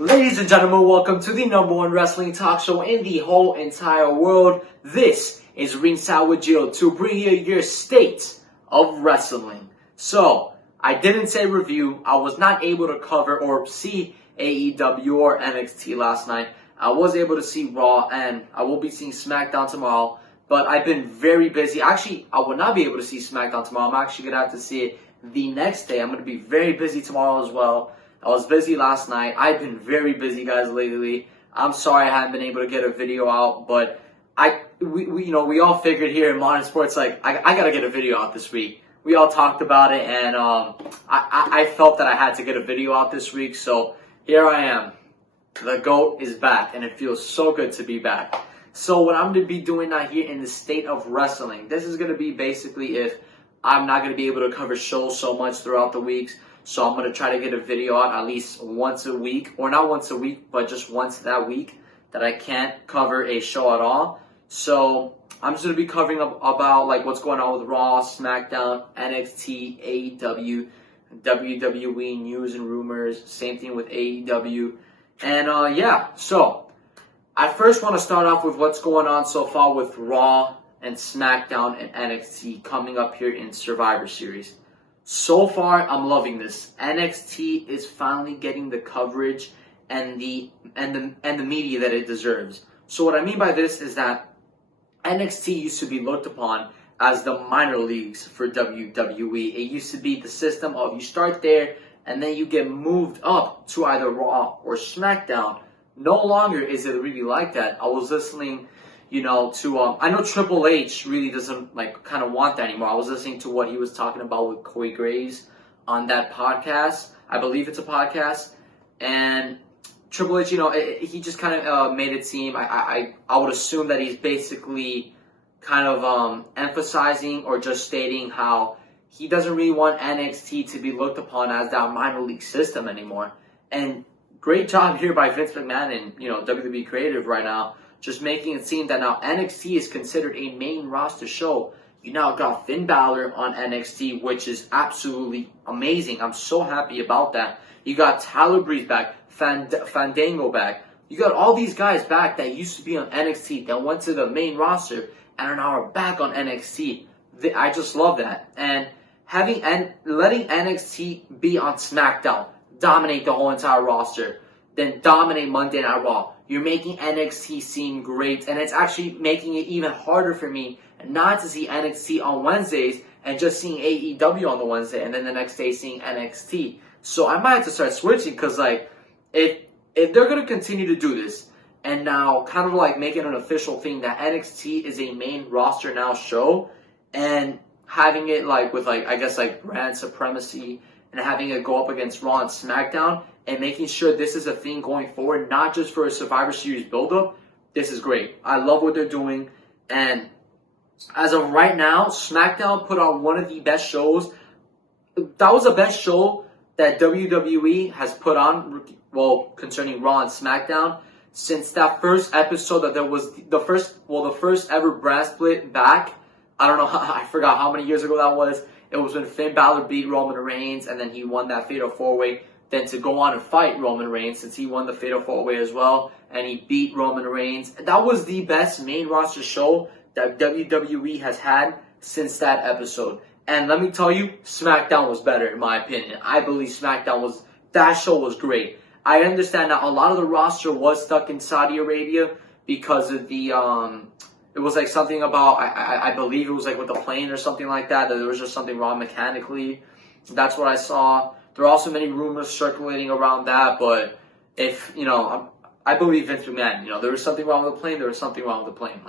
Ladies and gentlemen, welcome to the #1 wrestling talk show in the whole entire world. This is Ringside with Jill to bring you your state of wrestling. So, I didn't say review. I was not able to cover or see AEW or NXT last night. I was able to see Raw, and I will be seeing Smackdown tomorrow. But I've been very busy. Actually, I will not be able to see Smackdown tomorrow. I'm actually going to have to see it the next day. I'm going to be very busy tomorrow as well. I was busy last night. I've been very busy, guys, lately. I'm sorry I haven't been able to get a video out, but we all figured here in Modern Sports, like, I got to get a video out this week. We all talked about it, and I felt that I had to get a video out this week, so here I am. The GOAT is back, and it feels so good to be back. So what I'm going to be doing now here in the state of wrestling, this is going to be basically if I'm not going to be able to cover shows so much throughout the weeks. So I'm going to try to get a video out at least once a week, or not once a week, but just once that week that I can't cover a show at all. So I'm just going to be covering about like what's going on with Raw, SmackDown, NXT, AEW, WWE news and rumors. Same thing with AEW. And yeah, so I first want to start off with what's going on so far with Raw and SmackDown and NXT coming up here in Survivor Series. So far, I'm loving this. NXT is finally getting the coverage and the media that it deserves. So what I mean by this is that NXT used to be looked upon as the minor leagues for WWE. It used to be the system of you start there and then you get moved up to either Raw or SmackDown. No longer is it really like that. I was listening, to I know Triple H really doesn't kind of want that anymore. I was listening to what he was talking about with Corey Graves on that podcast. I believe it's a podcast, and Triple H, he just kind of made it seem. I would assume that he's basically kind of emphasizing or just stating how he doesn't really want NXT to be looked upon as that minor league system anymore. And great job here by Vince McMahon and WWE Creative right now. Just making it seem that now NXT is considered a main roster show. You now got Finn Balor on NXT, which is absolutely amazing. I'm so happy about that. You got Tyler Breeze back, Fandango back. You got all these guys back that used to be on NXT that went to the main roster and are now back on NXT. I just love that. And letting NXT be on SmackDown, dominate the whole entire roster, then dominate Monday Night Raw. You're making NXT seem great, and it's actually making it even harder for me not to see NXT on Wednesdays and just seeing AEW on the Wednesday, and then the next day seeing NXT. So I might have to start switching, because if they're going to continue to do this, and now kind of make it an official thing that NXT is a main roster now show, and having it with brand supremacy, and having it go up against Raw and SmackDown, and making sure this is a thing going forward, not just for a Survivor Series build-up, this is great. I love what they're doing. And as of right now, SmackDown put on one of the best shows. That was the best show that WWE has put on, concerning Raw and SmackDown, since that first episode that there was the first ever brand split back. I don't know, I forgot how many years ago that was. It was when Finn Balor beat Roman Reigns, and then he won that Fatal 4-Way. Then to go on and fight Roman Reigns, since he won the Fatal 4-Way as well, and he beat Roman Reigns. That was the best main roster show that WWE has had since that episode. And let me tell you, SmackDown was better, in my opinion. I believe that show was great. I understand that a lot of the roster was stuck in Saudi Arabia because of the, it was something about, I believe it was with the plane or something like that there was just something wrong mechanically. That's what I saw. There are also many rumors circulating around that, but if, I believe Vince McMahon, there was something wrong with the plane, there was something wrong with the plane.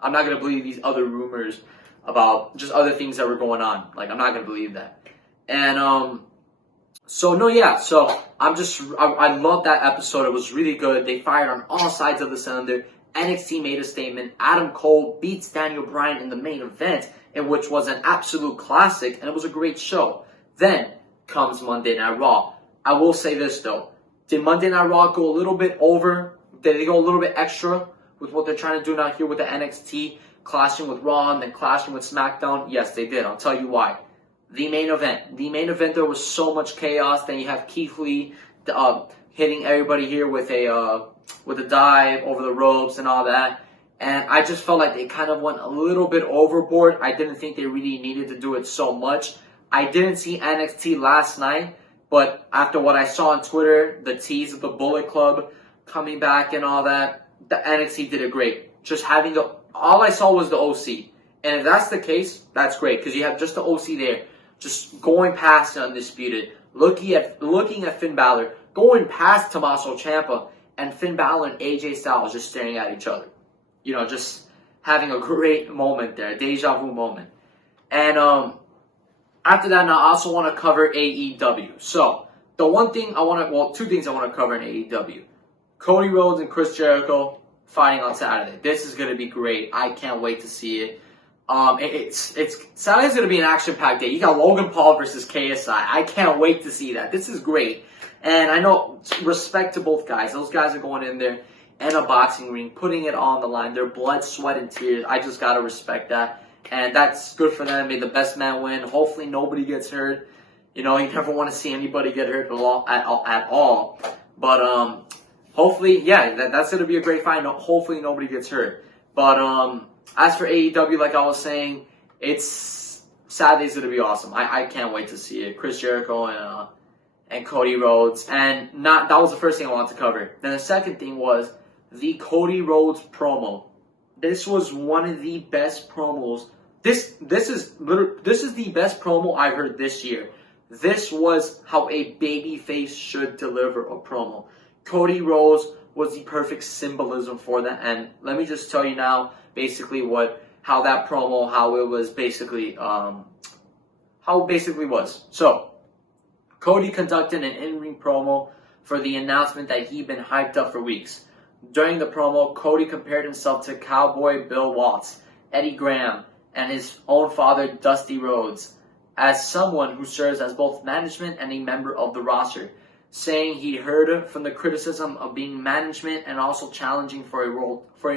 I'm not going to believe these other rumors about just other things that were going on. I'm not going to believe that. And, so I love that episode. It was really good. They fired on all sides of the cylinder. NXT made a statement. Adam Cole beats Daniel Bryan in the main event, which was an absolute classic, and it was a great show. Then comes Monday Night Raw. I will say this though. Did Monday Night Raw go a little bit over? Did they go a little bit extra with what they're trying to do now here with the NXT clashing with Raw and then clashing with SmackDown? Yes, they did. I'll tell you why. The main event. The main event, there was so much chaos. Then you have Keith Lee hitting everybody here with a dive over the ropes and all that. And I just felt like they kind of went a little bit overboard. I didn't think they really needed to do it so much. I didn't see NXT last night, but after what I saw on Twitter, the tease of the Bullet Club coming back and all that, the NXT did it great. Just having all I saw was the OC. And if that's the case, that's great, because you have just the OC there, just going past the Undisputed, looking at Finn Balor, going past Tommaso Ciampa, and Finn Balor and AJ Styles just staring at each other. You know, just having a great moment there, deja vu moment. And after that, now I also want to cover AEW. So, two things I want to cover in AEW. Cody Rhodes and Chris Jericho fighting on Saturday. This is going to be great. I can't wait to see it. Saturday's going to be an action-packed day. You got Logan Paul versus KSI. I can't wait to see that. This is great. And I know, respect to both guys. Those guys are going in there in a boxing ring, putting it on the line. Their blood, sweat, and tears. I just got to respect that. And that's good for them. May the best man win. Hopefully nobody gets hurt. You know, you never want to see anybody get hurt at all. But hopefully, yeah, that's going to be a great fight. Hopefully nobody gets hurt. But as for AEW, like I was saying, Saturday's going to be awesome. I can't wait to see it. Chris Jericho and Cody Rhodes. And that was the first thing I wanted to cover. Then the second thing was the Cody Rhodes promo. This was one of the best promos. This is the best promo I've heard this year. This was how a babyface should deliver a promo. Cody Rhodes was the perfect symbolism for that. And let me just tell you now, basically how that promo, how it basically was. So, Cody conducted an in-ring promo for the announcement that he'd been hyped up for weeks. During the promo, Cody compared himself to Cowboy Bill Watts, Eddie Graham, and his own father, Dusty Rhodes, as someone who serves as both management and a member of the roster, saying he heard from the criticism of being management and also challenging for a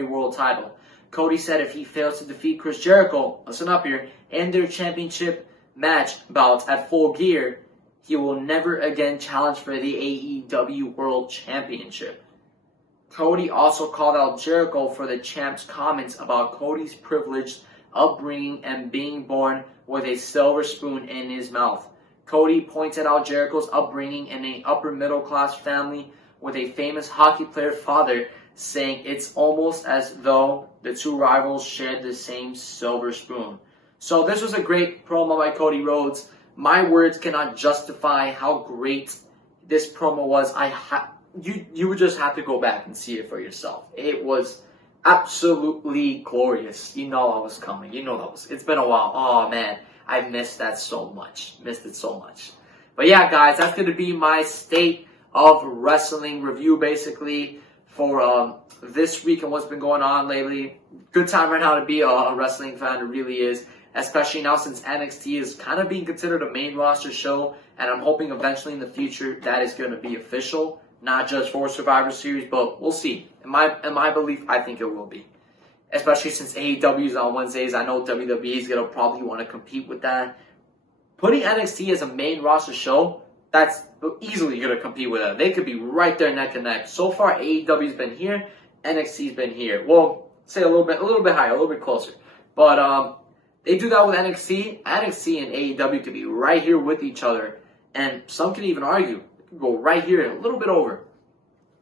world title. Cody said if he fails to defeat Chris Jericho, listen up here, in their championship match bouts at Full Gear, he will never again challenge for the AEW World Championship. Cody also called out Jericho for the champ's comments about Cody's privileged upbringing and being born with a silver spoon in his mouth. Cody pointed out Jericho's upbringing in an upper middle class family with a famous hockey player father, saying it's almost as though the two rivals shared the same silver spoon. So this was a great promo by Cody Rhodes. My words cannot justify how great this promo was. You would just have to go back and see it for yourself. It was absolutely glorious. You know I was coming. It's been a while. Oh man, I missed that so much. Missed it so much. But yeah, guys, that's going to be my state of wrestling review basically for this week and what's been going on lately. Good time right now to be a wrestling fan. It really is. Especially now since NXT is kind of being considered a main roster show. And I'm hoping eventually in the future that is going to be official. Not just for Survivor Series, but we'll see. In my belief, I think it will be. Especially since AEW is on Wednesdays. I know WWE is going to probably want to compete with that. Putting NXT as a main roster show, that's easily going to compete with that. They could be right there neck and neck. So far, AEW's been here. NXT's been here. Well, say a little bit higher, a little bit closer. But they do that with NXT. NXT and AEW could be right here with each other. And some can even argue. Go right here, a little bit over.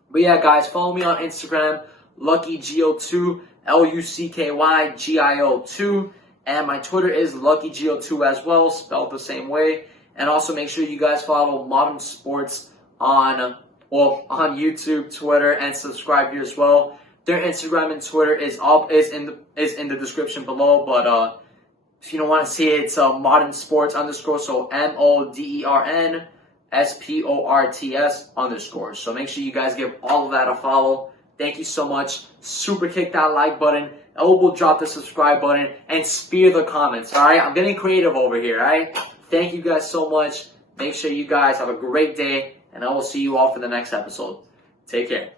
But yeah, guys, follow me on Instagram, LuckyGO2, LuckyGio2, and my Twitter is LuckyGO2 as well, spelled the same way. And also make sure you guys follow Modern Sports on YouTube, Twitter, and subscribe here as well. Their Instagram and Twitter is in the description below. But if you don't want to see it, it's Modern Sports _ so MODERN SPORTS _ So make sure you guys give all of that a follow. Thank you so much. Super kick that like button. Elbow drop the subscribe button. And spear the comments, alright? I'm getting creative over here, alright? Thank you guys so much. Make sure you guys have a great day. And I will see you all for the next episode. Take care.